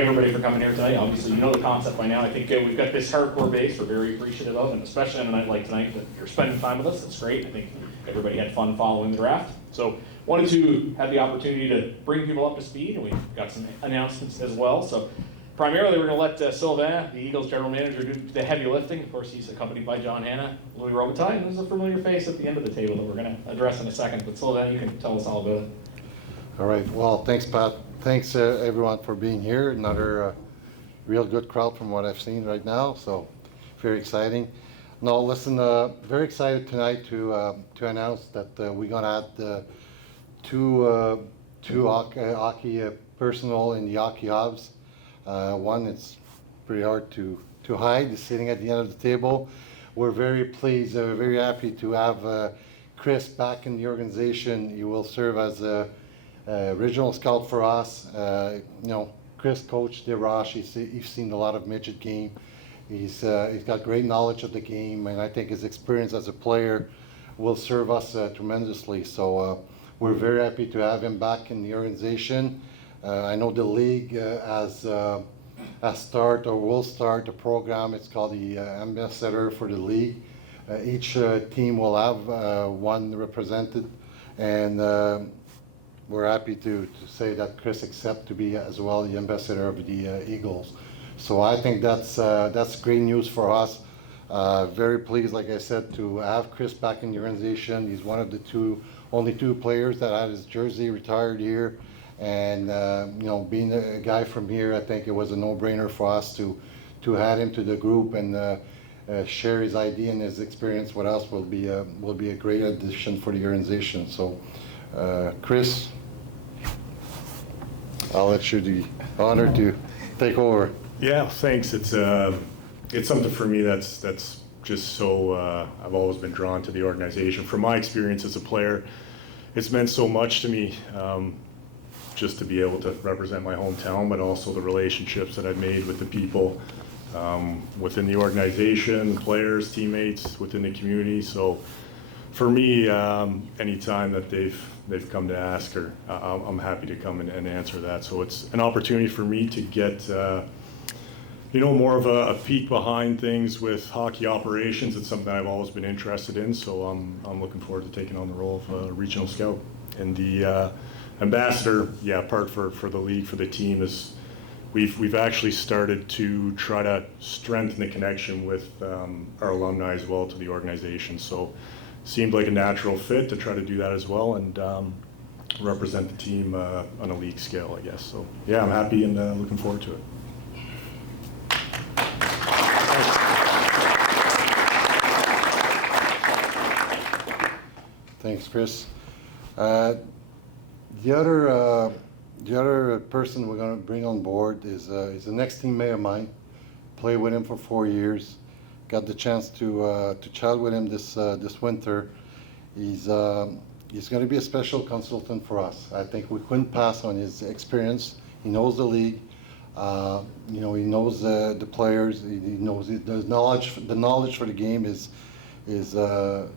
Everybody for coming here tonight. Obviously, you know the concept by now. I think we've got this hardcore base we're very appreciative of, and especially on a night like tonight that you're spending time with us. It's great. I think everybody had fun following the draft. So wanted to have the opportunity to bring people up to speed, and we've got some announcements as well. So primarily, we're going to let Sylvain, the Eagles general manager, do the heavy lifting. Of course, he's accompanied by John Hanna, Louis Robitaille, and there's a familiar face at the end of the table that we're going to address in a second. But Sylvain, you can tell us all about it. All right. Well, thanks, Pat. Thanks, everyone, for being here. Another real good crowd from what I've seen right now, so very exciting. No, listen, very excited tonight to announce that we're going to add two hockey personnel in the hockey hubs. One, it's pretty hard to hide, is sitting at the end of the table. We're very pleased, very happy to have Chris back in the organization. He will serve as a regional scout for us. Chris coached DeRoche. He's seen a lot of midget game. He's got great knowledge of the game, and I think his experience as a player will serve us tremendously. So we're very happy to have him back in the organization. I know the league has will start a program. It's called the Ambassador for the League. Each team will have one represented, and we're happy to say that Chris accepted to be as well the ambassador of the Eagles. So I think that's great news for us. Very pleased, like I said, to have Chris back in the organization. He's one of the only two players that had his jersey retired here. And being a guy from here, I think it was a no-brainer for us to add him to the group and share his idea and his experience with us will be a great addition for the organization. So, Chris, I'll let you the honor to take over. Yeah, thanks. It's something for me that's just so I've always been drawn to the organization. From my experience as a player, it's meant so much to me. Just to be able to represent my hometown, but also the relationships that I've made with the people within the organization, players, teammates, within the community. So for me, anytime that they've come to ask, or I'm happy to come and answer that. So it's an opportunity for me to get more of a peek behind things with hockey operations. It's something I've always been interested in. So I'm looking forward to taking on the role of a regional scout. And the ambassador, part for the league, for the team, is we've actually started to try to strengthen the connection with our alumni as well to the organization. So seemed like a natural fit to try to do that as well and represent the team on a league scale, I guess. So I'm happy and looking forward to it. Thanks, Chris. The other person we're going to bring on board is the next teammate of mine. Played with him for 4 years. Got the chance to chat with him this winter. He's going to be a special consultant for us. I think we couldn't pass on his experience. He knows the league. He knows the players. He knows the knowledge. The knowledge for the game is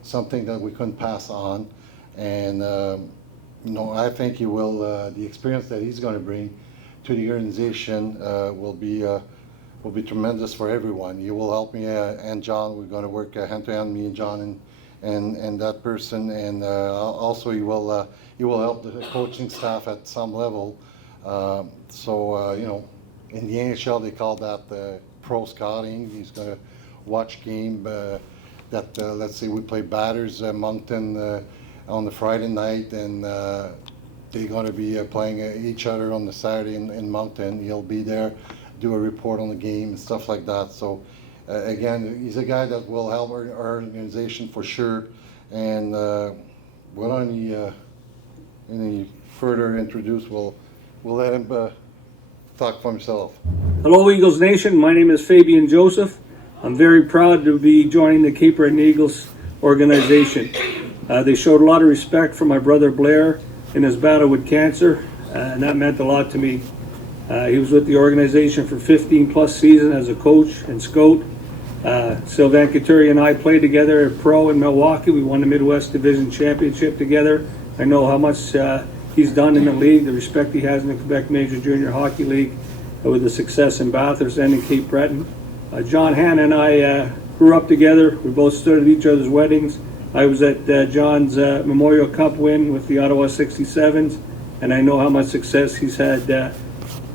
something that we couldn't pass on, and I think he will. The experience that he's going to bring to the organization will be tremendous for everyone. He will help me and John. We're going to work hand to hand, me and John and that person, and also he will help the coaching staff at some level. In the NHL they call that pro scouting. He's going to watch game that let's say we play Batters Moncton on the Friday night, and they're going to be playing each other on the Saturday in Moncton. He'll be there, do a report on the game and stuff like that. So again, he's a guy that will help our organization for sure. And without any further introduce, we'll let him talk for himself. Hello, Eagles Nation. My name is Fabian Joseph. I'm very proud to be joining the Cape Breton Eagles organization. They showed a lot of respect for my brother Blair in his battle with cancer, and that meant a lot to me. He was with the organization for 15 plus seasons as a coach and scout. Sylvain Couturier and I played together at pro in Milwaukee. We won the Midwest Division Championship together. I know how much he's done in the league, the respect he has in the Quebec Major Junior Hockey League. with the success in Bathurst and in Cape Breton. John Hanna and I grew up together. We both stood at each other's weddings. I was at John's Memorial Cup win with the Ottawa 67s, and I know how much success he's had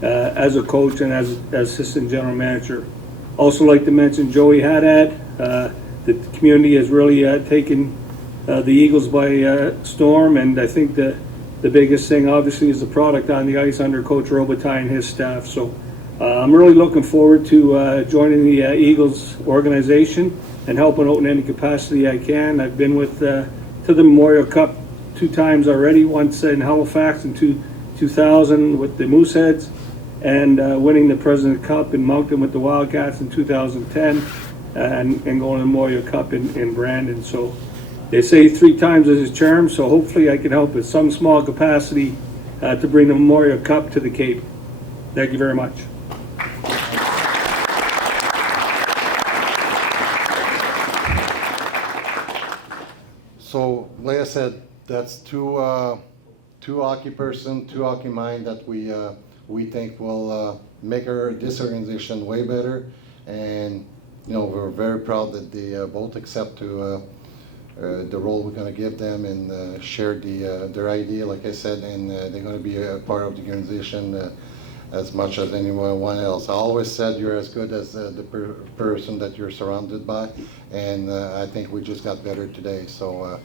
as a coach and as assistant general manager. Also like to mention Joey Haddad. The community has really taken the Eagles by storm, and I think the biggest thing obviously is the product on the ice under Coach Robitaille and his staff. So I'm really looking forward to joining the Eagles organization and helping out in any capacity I can. I've been with to the Memorial Cup 2 times already, once in Halifax in 2000 with the Mooseheads, and winning the President Cup in Moncton with the Wildcats in 2010, and going to the Memorial Cup in Brandon. So they say 3 times is a charm, so hopefully I can help in some small capacity to bring the Memorial Cup to the Cape. Thank you very much. So, like I said, that's two hockey person, 2 hockey mind that we think will make this organization way better. And we're very proud that they both accept to the role we're going to give them, and share their idea, like I said, and they're going to be a part of the organization as much as anyone else. I always said you're as good as the person that you're surrounded by, and I think we just got better today. So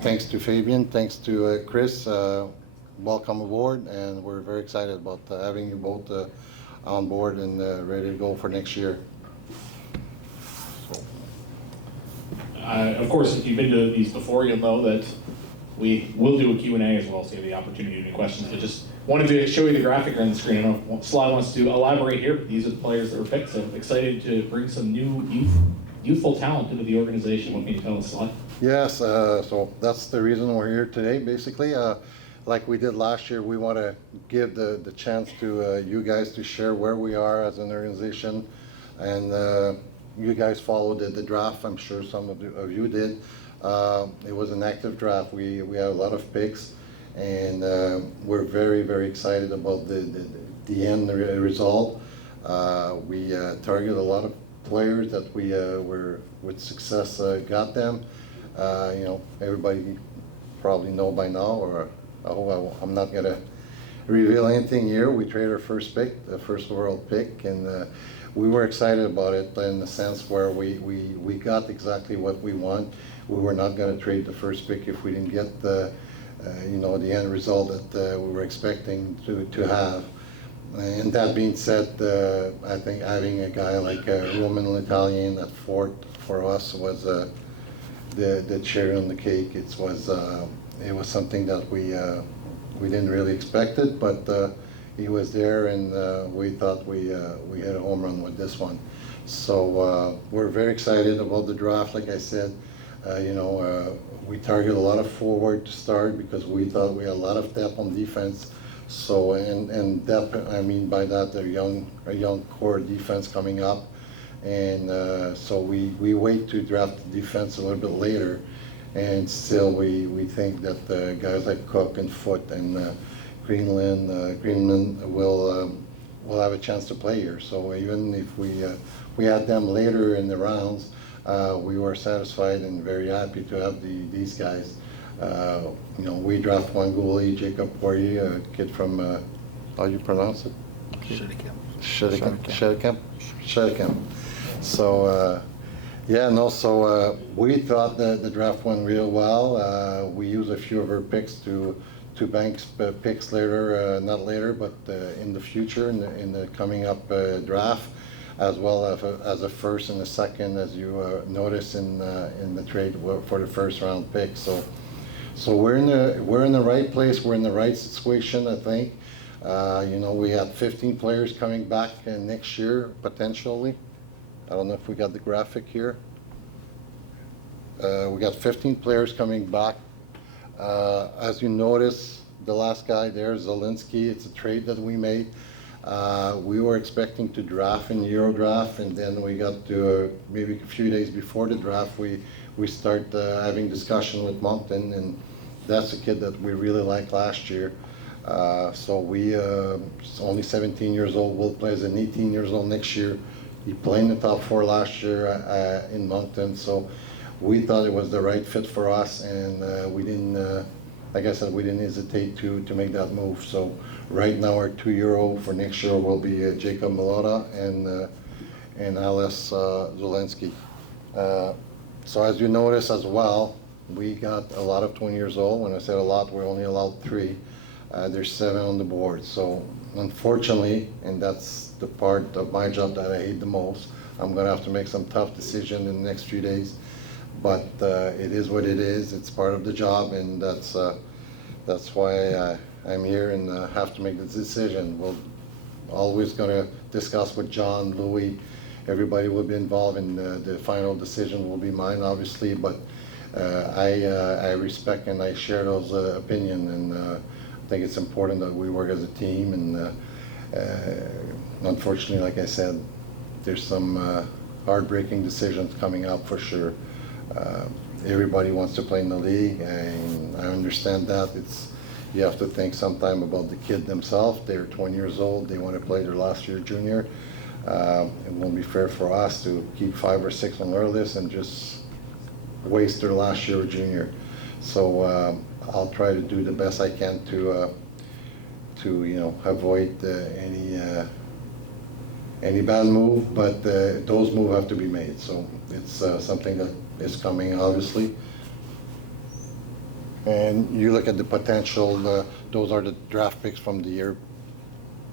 thanks to Fabian, thanks to Chris, welcome aboard, and we're very excited about having you both on board and ready to go for next year. Of course, if you've been to these before, you'll know that we will do a Q&A as well, so you have the opportunity to any questions. But just wanted to show you the graphic on the screen. I don't know if Sly wants to elaborate here, but these are the players that were picked. So excited to bring some new youthful talent into the organization. What can you tell us, Sly? Yes, so that's the reason we're here today, basically. Like we did last year, we want to give the chance to you guys to share where we are as an organization, and you guys followed the draft. I'm sure some of you did. It was an active draft. We had a lot of picks, and we're very, very excited about the end result. We targeted a lot of players that we were with success got them. Everybody probably know by now, or I'm not gonna reveal anything here. We traded our first pick, the first overall pick, and we were excited about it in the sense where we got exactly what we want. We were not going to trade the first pick if we didn't get the end result that we were expecting to have. And that being said, I think having a guy like Roman Italian at Fort for us was the cherry on the cake. It was something that we didn't really expect it, but he was there, and we thought we had a home run with this one. So we're very excited about the draft. Like I said, we targeted a lot of forward to start because we thought we had a lot of depth on defense. So and depth, I mean by that a young core defense coming up, and so we wait to draft the defense a little bit later, and still we think that guys like Cook and Foote and Greenland will have a chance to play here. So even if we had them later in the rounds, we were satisfied and very happy to have these guys. We draft one goalie, Jacob Poirier, a kid from how you pronounce it? Shedikamp. So we thought that the draft went real well. We used a few of our picks to bank picks later, not later, but in the future, in the coming up draft, as well as a first and a second, as you notice in the trade for the first round pick. So we're in the right place. We're in the right situation, I think. We have 15 players coming back next year potentially. I don't know if we got the graphic here. We got 15 players coming back. As you notice, the last guy there, Zielinski, it's a trade that we made. We were expecting to draft in Euro draft, and then we got to maybe a few days before the draft, we start having discussion with Moncton, and that's a kid that we really liked last year. So we only 17 years old. Will play as an 18 years old next year. He played in the top four last year in Moncton. So we thought it was the right fit for us, and we didn't. Like I said, we didn't hesitate to make that move. So right now our 2-year-old for next year will be Jacob Milota and Alice Zelensky. So as you notice as well, we got a lot of 20 years old. When I said a lot, we're only allowed 3. There's 7 on the board. So unfortunately, and that's the part of my job that I hate the most, I'm gonna have to make some tough decisions in the next few days. But it is what it is. It's part of the job, and that's why I'm here and have to make the decision. We're always gonna discuss with John, Louis, everybody will be involved, and the final decision will be mine, obviously. But I respect and I share those opinions, and I think it's important that we work as a team. And unfortunately, like I said, there's some heartbreaking decisions coming up for sure. Everybody wants to play in the league, and I understand that. You have to think sometime about the kid themselves. They're 20 years old. They want to play their last year junior. It won't be fair for us to keep 5 or 6 on our list and just waste their last year of junior. So I'll try to do the best I can to avoid any bad move, but those moves have to be made. So it's something that is coming, obviously. And you look at the potential, those are the draft picks from the year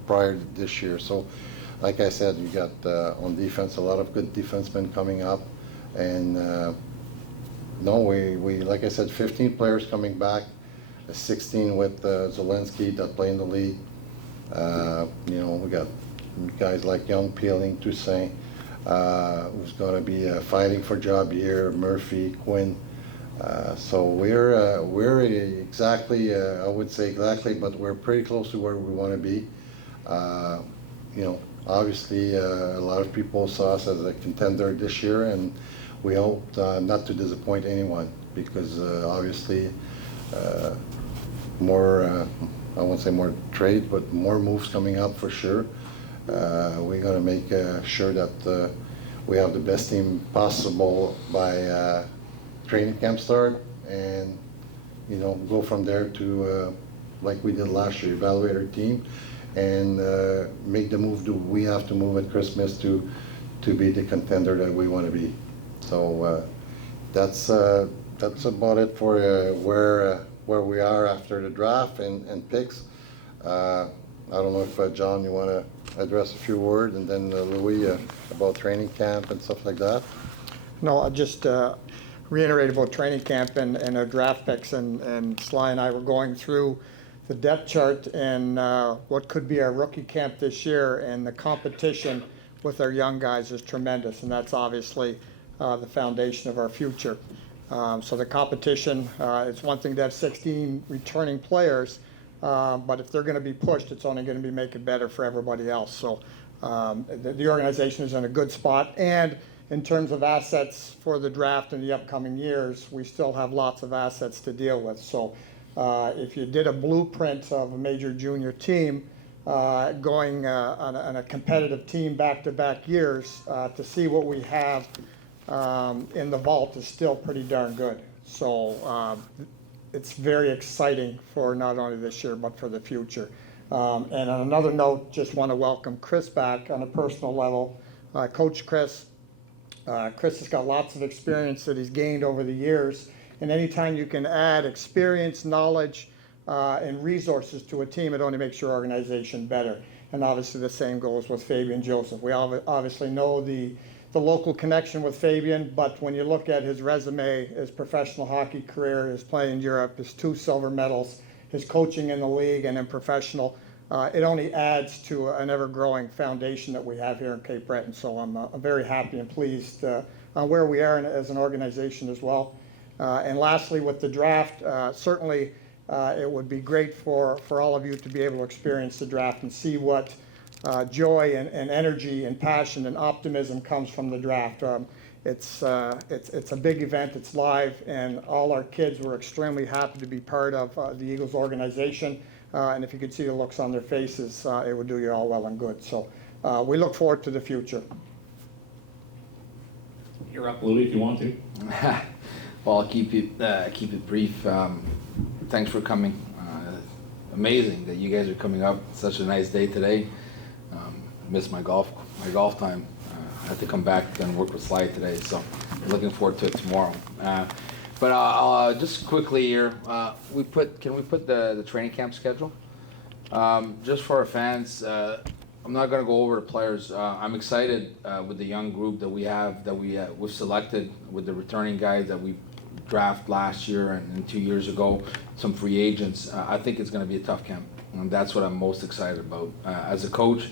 prior to this year. So like I said, you got on defense a lot of good defensemen coming up. And no, we like I said, 15 players coming back, 16 with Zelensky that play in the league. We got guys like Young, Peeling, Toussaint, who's going to be fighting for job here, Murphy, Quinn. So we're exactly, I would say exactly, but we're pretty close to where we want to be. Obviously a lot of people saw us as a contender this year, and we hope not to disappoint anyone, because obviously more, I won't say more trade, but more moves coming up for sure. We're going to make sure that we have the best team possible by training camp start, and go from there to like we did last year, evaluate our team and make the move we have to move at Christmas to be the contender that we want to be. So that's about it for where we are after the draft and picks. I don't know if John, you want to address a few words, and then Louis about training camp and stuff like that. No, I'll just reiterate about training camp and our draft picks, and Sly and I were going through the depth chart and what could be our rookie camp this year, and the competition with our young guys is tremendous, and that's obviously the foundation of our future. So the competition, it's one thing to have 16 returning players, but if they're going to be pushed, it's only going to be make it better for everybody else. So the organization is in a good spot, and in terms of assets for the draft in the upcoming years, we still have lots of assets to deal with. So if you did a blueprint of a major junior team, going on a competitive team back-to-back years, to see what we have in the vault is still pretty darn good. So it's very exciting for not only this year, but for the future. And on another note, just want to welcome Chris back on a personal level. Coach Chris. Chris has got lots of experience that he's gained over the years, and anytime you can add experience, knowledge, and resources to a team, it only makes your organization better. And obviously the same goes with Fabian Joseph. We obviously know the local connection with Fabian, but when you look at his resume, his professional hockey career, his play in Europe, his 2 silver medals, his coaching in the league and in professional, it only adds to an ever-growing foundation that we have here in Cape Breton. So I'm very happy and pleased on where we are as an organization as well. And lastly, with the draft, certainly it would be great for all of you to be able to experience the draft and see what joy and energy and passion and optimism comes from the draft. It's a big event, it's live, and all our kids were extremely happy to be part of the Eagles organization. and if you could see the looks on their faces, it would do you all well and good. So we look forward to the future. You're up, Louis, if you want to. Well, I'll keep it brief. Thanks for coming. Amazing that you guys are coming up. Such a nice day today. Missed my golf time. I have to come back and work with Sly today, so looking forward to it tomorrow. But I'll just quickly here, can we put the training camp schedule? Just for our fans, I'm not going to go over the players. I'm excited with the young group that we have, that we've selected, with the returning guys that we draft last year and 2 years ago, some free agents. I think it's going to be a tough camp, and that's what I'm most excited about. As a coach,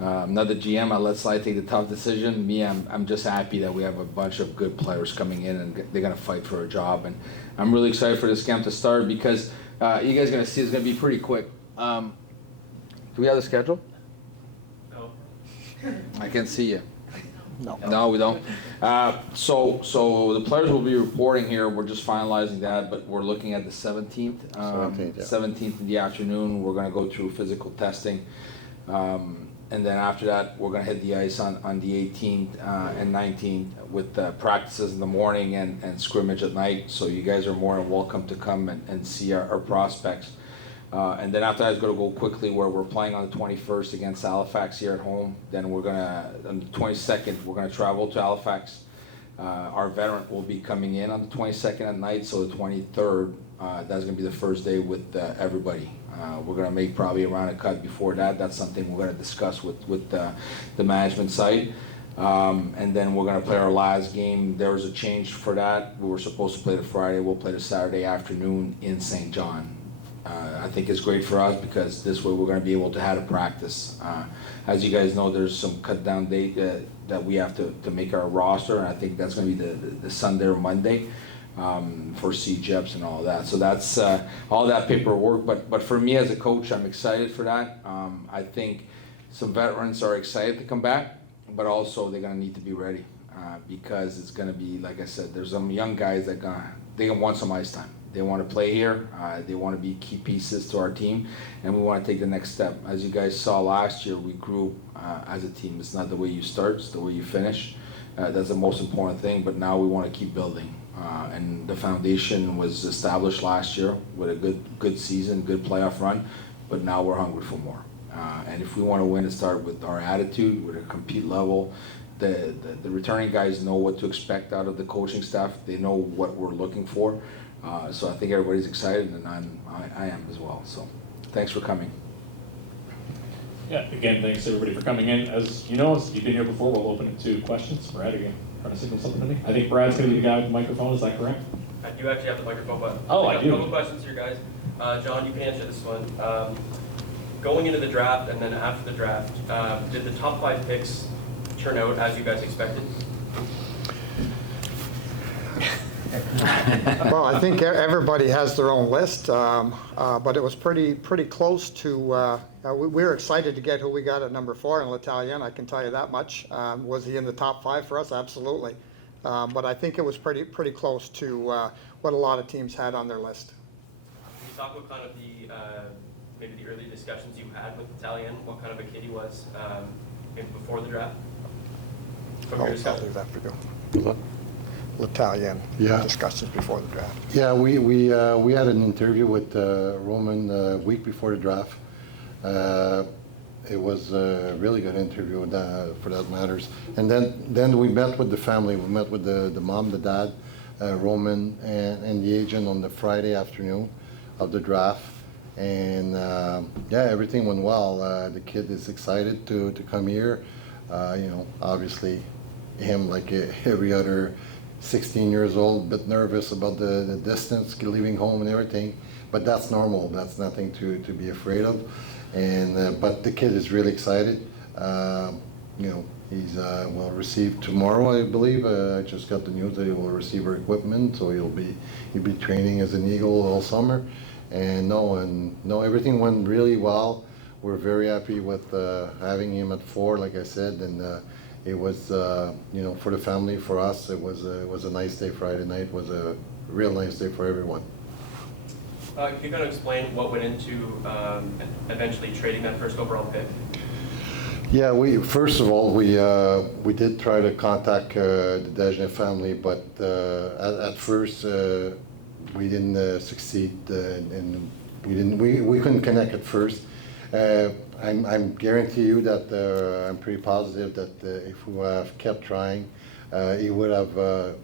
I'm not the GM. I let Sly take the tough decision. I'm just happy that we have a bunch of good players coming in, and they're going to fight for a job. And I'm really excited for this camp to start, because you guys are going to see it's going to be pretty quick. Do we have the schedule? No. I can't see you. No, we don't. So the players will be reporting here. We're just finalizing that, but we're looking at the 17th. 17th, yeah. 17th in the afternoon. We're going to go through physical testing. And then after that, we're going to hit the ice on the 18th and 19th with practices in the morning and scrimmage at night. So you guys are more than welcome to come and see our prospects. And then after that, it's going to go quickly, where we're playing on the 21st against Halifax here at home. Then we're going to, on the 22nd, we're going to travel to Halifax. Our veteran will be coming in on the 22nd at night, so the 23rd, that's going to be the first day with everybody. We're going to make probably a round of cut before that. That's something we're going to discuss with the management side. And then we're going to play our last game. There was a change for that. We were supposed to play the Friday. We'll play the Saturday afternoon in St. John. I think it's great for us, because this way we're going to be able to have a practice. As you guys know, there's some cut down date that we have to make our roster, and I think that's going to be the Sunday or Monday for CJEPs and all that. So that's all that paperwork. But for me as a coach, I'm excited for that. I think some veterans are excited to come back, but also they're going to need to be ready, because it's going to be, like I said, there's some young guys that they want some ice time. They want to play here. They want to be key pieces to our team, and we want to take the next step. As you guys saw last year, we grew as a team. It's not the way you start, it's the way you finish. That's the most important thing, but now we want to keep building. And the foundation was established last year with a good season, good playoff run, but now we're hungry for more. And if we want to win, it start with our attitude, with a compete level. The returning guys know what to expect out of the coaching staff. They know what we're looking for. So I think everybody's excited, and I am as well. So thanks for coming. Yeah, again, thanks everybody for coming in. As you know, as you've been here before, we'll open it to questions. Brad, again, trying to signal something to me. I think Brad's going to be the guy with the microphone. Is that correct? I do actually have the microphone, but I do. A couple questions here, guys. John, you can answer this one. Going into the draft and then after the draft, did the top 5 picks turn out as you guys expected? Well, I think everybody has their own list, but it was pretty close to. We were excited to get who we got at number 4 in L'Italien. I can tell you that much. Was he in the top 5 for us? Absolutely. But I think it was pretty close to what a lot of teams had on their list. Can you talk about kind of the maybe the early discussions you had with L'Italien? What kind of a kid he was maybe before the draft? From your discussion. I'll leave that for you. L'Italien, Yeah. discussions before the draft. Yeah, we had an interview with Roman a week before the draft. It was a really good interview for that matters. And then we met with the family. We met with the mom, the dad, Roman, and the agent on the Friday afternoon of the draft. And yeah, everything went well. The kid is excited to come here. Obviously, him like every other 16 years old, a bit nervous about the distance, leaving home and everything, but that's normal. That's nothing to be afraid of. And but the kid is really excited. He's will receive tomorrow, I believe. I just got the news that he will receive our equipment, so he'll be training as an Eagle all summer. And everything went really well. We're very happy with having him at 4, like I said, and it was for the family, for us, it was a nice day. Friday night was a real nice day for everyone. Can you kind of explain what went into eventually trading that first overall pick? Yeah, first of all, we did try to contact the Desjardins family, but at first we didn't succeed, and we couldn't connect at first. I'm guarantee you that I'm pretty positive that if we would have kept trying, he would have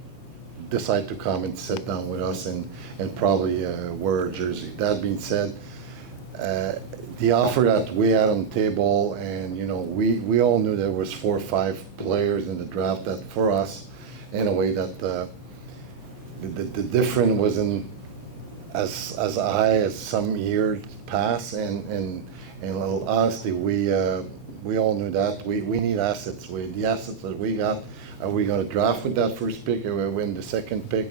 decided to come and sit down with us and probably wear a jersey. That being said, the offer that we had on the table, and we all knew there was 4 or 5 players in the draft that for us, in a way that the difference wasn't as high as some years past, and honestly, we all knew that we need assets. The assets that we got, are we going to draft with that first pick, or we win the second pick?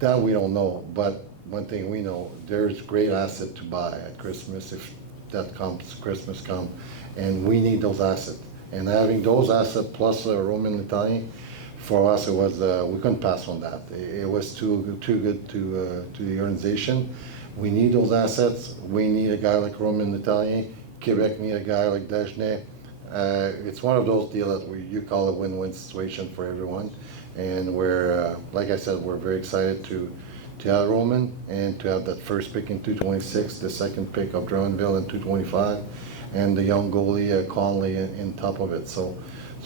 That we don't know. But one thing we know, there's great asset to buy at Christmas if that comes, Christmas come, and we need those assets. And having those assets plus Roman Italian, for us it was we couldn't pass on that. It was too good to the organization. We need those assets. We need a guy like Roman Italian. Quebec need a guy like Desjardins. It's one of those deals that you call a win-win situation for everyone. And we're, like I said, we're very excited to have Roman and to have that first pick in 226, the second pick of Drummondville in 225, and the young goalie Conley in top of it. So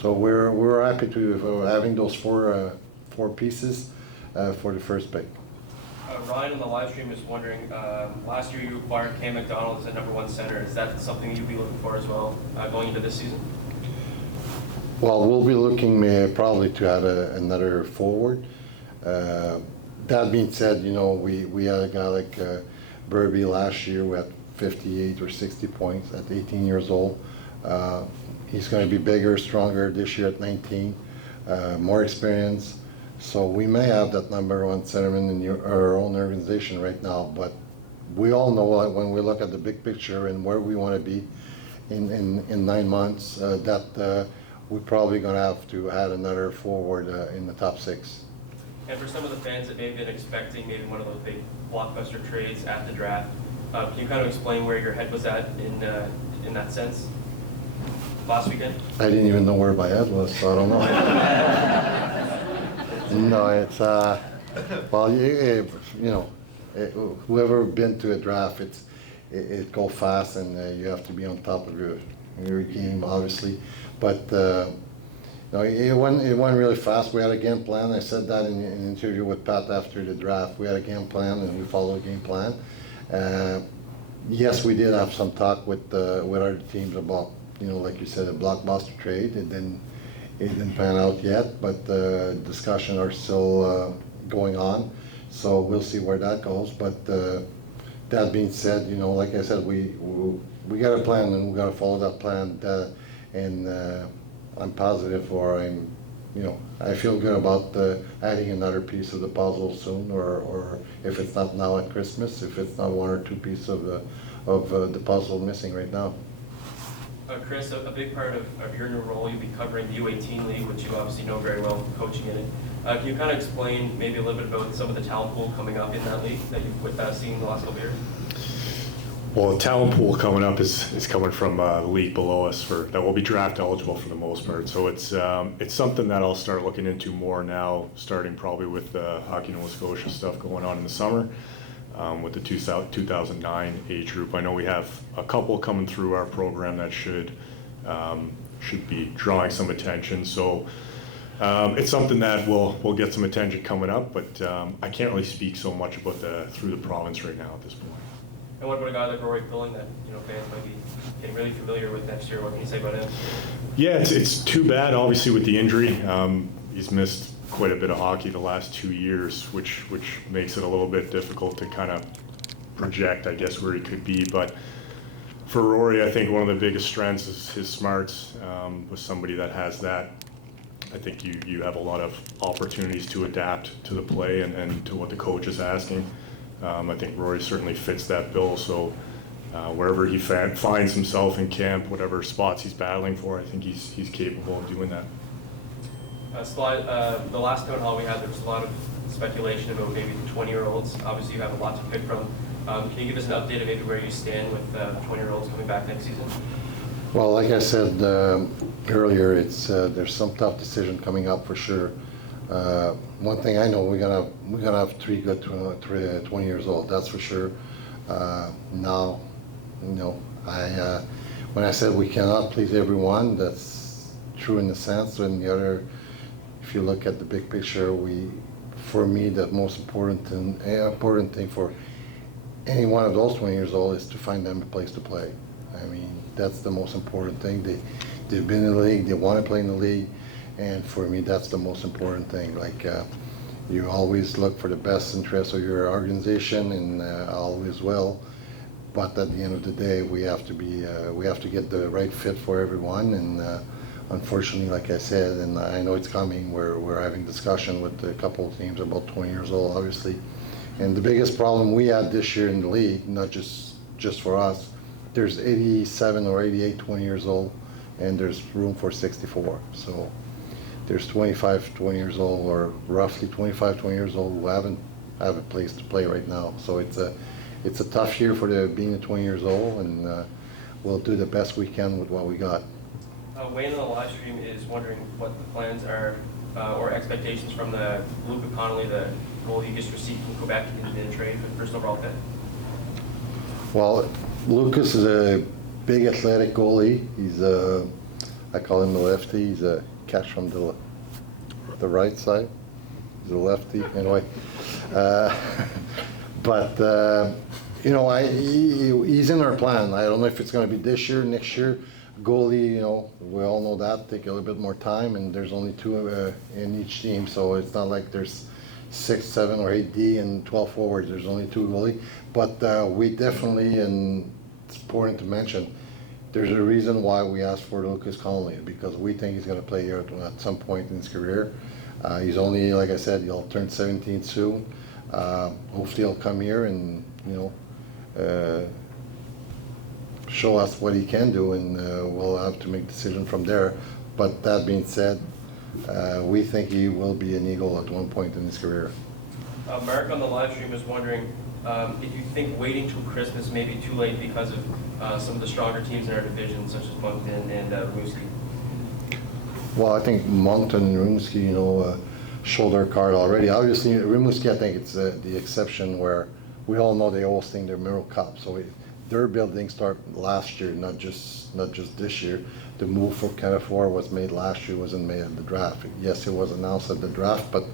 we're happy to having those four pieces for the first pick. Ryan on the live stream is wondering, last year you acquired Cam McDonald as a #1 center. Is that something you'd be looking for as well going into this season? Well, we'll be looking probably to add another forward. That being said, we had a guy like Burby last year who had 58 or 60 points at 18 years old. He's going to be bigger, stronger this year at 19, more experience. So we may have that #1 centerman in our own organization right now, but we all know that when we look at the big picture and where we want to be in 9 months, that we're probably going to have to add another forward in the top 6. And for some of the fans that may have been expecting maybe one of those big blockbuster trades at the draft, can you kind of explain where your head was at in that sense last weekend? I didn't even know where my head was, so I don't know. No, it's well, whoever been to a draft, it go fast, and you have to be on top of your game, obviously. But it went really fast. We had a game plan. I said that in an interview with Pat after the draft. We had a game plan, and we followed a game plan. Yes, we did have some talk with other teams about, like you said, a blockbuster trade. It didn't pan out yet, but discussions are still going on. So we'll see where that goes. But that being said, like I said, we got a plan, and we got to follow that plan. And I'm positive, or I feel good about adding another piece of the puzzle soon, or if it's not now at Christmas, if it's not 1 or 2 pieces of the puzzle missing right now. Chris, a big part of your new role, you'll be covering the U18 League, which you obviously know very well, coaching in it. Can you kind of explain maybe a little bit about some of the talent pool coming up in that league that you've seen in the last couple of years? Well, the talent pool coming up is coming from the league below us that will be draft eligible for the most part. So it's something that I'll start looking into more now, starting probably with the Hockey Nova Scotia stuff going on in the summer. With the 2009 age group. I know we have a couple coming through our program that should be drawing some attention. So it's something that will get some attention coming up, but I can't really speak so much about through the province right now at this point. And what about a guy like Rory Pilling that fans might be getting really familiar with next year? What can you say about him? Yeah, it's too bad, obviously, with the injury. He's missed quite a bit of hockey the last 2 years, which makes it a little bit difficult to kind of project, I guess, where he could be. But for Rory, I think one of the biggest strengths is his smarts. With somebody that has that, I think you have a lot of opportunities to adapt to the play and to what the coach is asking. I think Rory certainly fits that bill. So wherever he finds himself in camp, whatever spots he's battling for, I think he's capable of doing that. The last town hall we had, there was a lot of speculation about maybe 20-year-olds. Obviously, you have a lot to pick from. Can you give us an update of maybe where you stand with 20-year-olds coming back next season? Well, like I said earlier, it's there's some tough decision coming up for sure. One thing I know, we're gonna have 3 good 20 years old. That's for sure. Now, you know, when I said we cannot please everyone, that's true in a sense. And the other, if you look at the big picture, for me, the most important thing for any one of those 20 years old is to find them a place to play. I mean, that's the most important thing. They've been in the league, they want to play in the league, and for me, that's the most important thing. Like, you always look for the best interest of your organization, and always will. But at the end of the day, we have to get the right fit for everyone. And unfortunately, like I said, and I know it's coming, we're having discussion with a couple of teams about 20 years old, obviously. And the biggest problem we had this year in the league, not just for us, there's 87 or 88 20 years old, and there's room for 64. So there's 25 20 years old, or roughly 25 20 years old, who have a place to play right now. So it's a tough year for being 20 years old, and we'll do the best we can with what we got. Wayne on the live stream is wondering what the plans are or expectations from the Luca Connolly, the goalie you just received from Quebec in the trade for the first overall pick. Well, Lucas is a big athletic goalie. He's I call him the lefty. He's a catch from the right side. He's a lefty anyway. But you know, he's in our plan. I don't know if it's going to be this year, next year. Goalie, you know, we all know that take a little bit more time, and there's only 2 in each team, so it's not like there's 6, 7, or 8 D and 12 forwards. There's only 2 goalie. But we definitely, and it's important to mention, there's a reason why we asked for Lucas Connolly, because we think he's going to play here at some point in his career. He's only, like I said, he'll turn 17 soon. Hopefully he'll come here and, you know, show us what he can do, and we'll have to make a decision from there. But that being said, we think he will be an Eagle at one point in his career. Mark on the live stream is wondering if you think waiting till Christmas may be too late because of some of the stronger teams in our division, such as Moncton and Rimouski. Well, I think Moncton and Rimouski, you know, showed their card already. Obviously, Rimouski, I think it's the exception, where we all know they hosting their Mirror Cup. So their building started last year, not just this year. The move for Canada was made last year, wasn't made at the draft. Yes, it was announced at the draft, but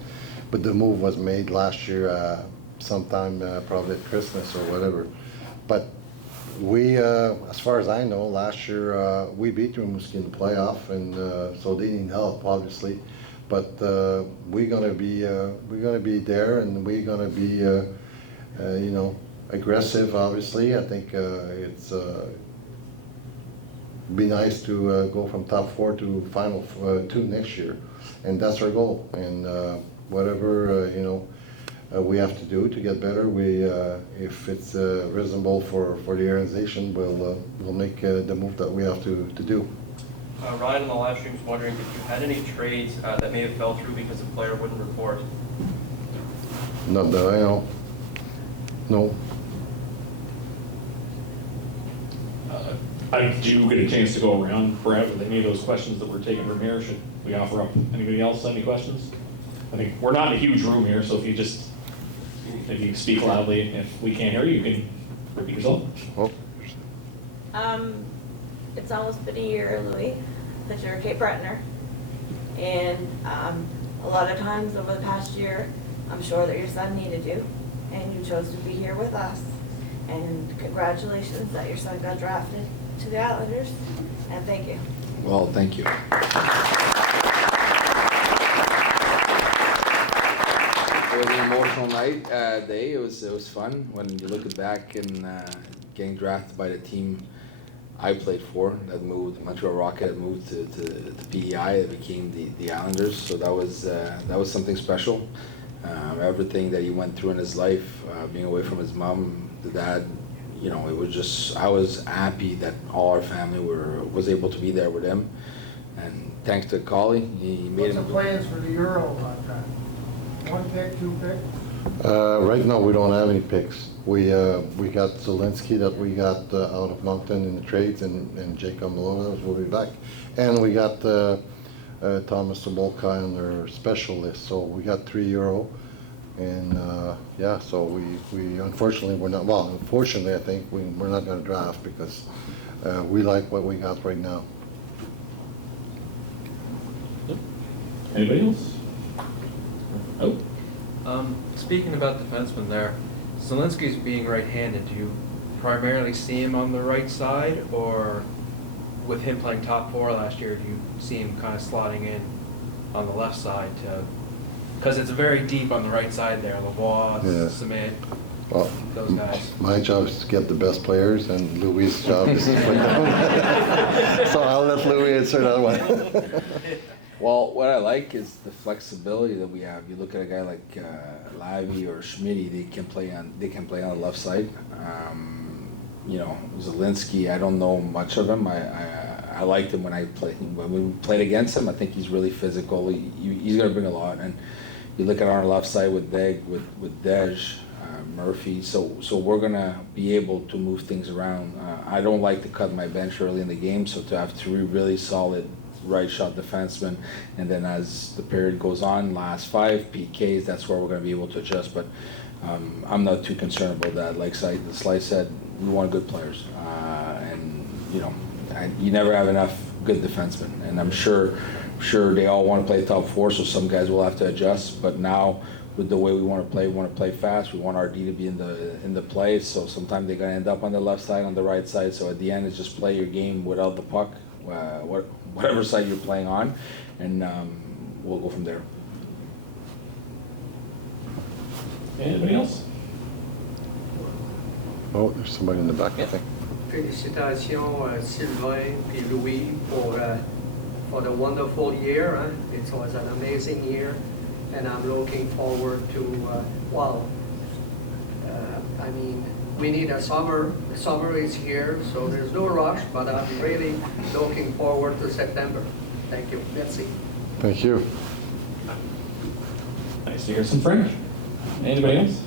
the move was made last year, sometime probably at Christmas or whatever. But we, as far as I know, last year we beat Rimouski in the playoff, and so they need help, obviously. But we're gonna be there, and we're gonna be, you know, aggressive. Obviously, I think it's be nice to go from top 4 to final 2 next year, and that's our goal. And whatever you know we have to do to get better, we if it's reasonable for the organization, we'll make the move that we have to do. Ryan on the live stream is wondering if you had any trades that may have fell through because a player wouldn't report. Not that I know. No. Did you get a chance to go around, Brad, with any of those questions that were taken from here? Should we offer up anybody else any questions? I think we're not in a huge room here, so if you speak loudly, if we can't hear you, you can repeat yourself. Oh. It's almost been a year, Louis, that you're a Cape Bretoner. And a lot of times over the past year, I'm sure that your son needed you, and you chose to be here with us. And congratulations that your son got drafted to the Islanders, and thank you. Well, thank you. It was an emotional night, day. It was fun when you look back and getting drafted by the team I played for that moved, Montreal Rocket, that moved to PEI. It became the Islanders. So that was something special. Everything that he went through in his life, being away from his mom, the dad, you know, it was just, I was happy that all our family was able to be there with him. And thanks to Collie, he made What's the plans for the Euro on time? 1 pick, 2 pick? Right now, we don't have any picks. We got Zelensky that we got out of Moncton in the trades, and Jacob Malonas will be back. And we got Thomas Samolka on their special list, so we got €3. And yeah, so we unfortunately we're not, well, unfortunately I think we're not going to draft because we like what we got right now. Anybody else? Oh, Speaking about defensemen there, Zelensky's being right-handed. Do you primarily see him on the right side, or with him playing top four last year, do you see him kind of slotting in on the left side to, because it's very deep on the right side there, Lavoie, Yeah. Submit, Well, those guys. my job is to get the best players, and Louis' job is to put them. So I'll let Louis answer that one. Well, what I like is the flexibility that we have. You look at a guy like Lavi or Schmitty; they can play on the left side. You know, Zelensky, I don't know much of him. I liked him when we played against him. I think he's really physical. He's going to bring a lot. And you look at our left side with Dej, Murphy. So we're going to be able to move things around. I don't like to cut my bench early in the game. So to have three really solid right shot defensemen, and then as the period goes on, last 5 PKs, that's where we're going to be able to adjust. But I'm not too concerned about that. Like Sly said, we want good players, and you know, you never have enough good defensemen. And I'm sure they all want to play top four, so some guys will have to adjust. But now, with the way we want to play fast. We want RD to be in the play. So sometimes they're going to end up on the left side, on the right side. So at the end, it's just play your game without the puck, whatever side you're playing on, and we'll go from there. anybody else? Oh, there's somebody in the back, I think. Félicitations Sylvain et Louis for the wonderful year. Huh? It was an amazing year, and I'm looking forward to, I mean, we need a summer. The summer is here, so there's no rush, but I'm really looking forward to September. Thank you. Merci. Thank you. Nice to hear some French. Anybody else?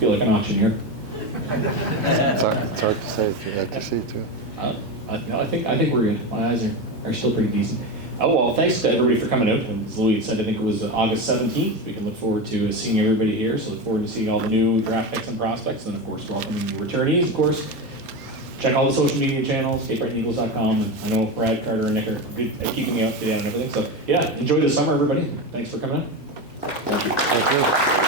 Feel like an auctioneer. It's hard to say. You like to see too. I think we're good. My eyes are still pretty decent. Oh, well, thanks to everybody for coming out. And as Louis said, I think it was August 17th. We can look forward to seeing everybody here. So look forward to seeing all the new draft picks and prospects. And, of course, welcoming the returnees, of course. Check all the social media channels, CapeBretonEagles.com. And I know Brad, Carter, and Nick are good at keeping me up to date on everything. So, yeah, enjoy the summer, everybody. Thanks for coming out. Thank you. Thank you.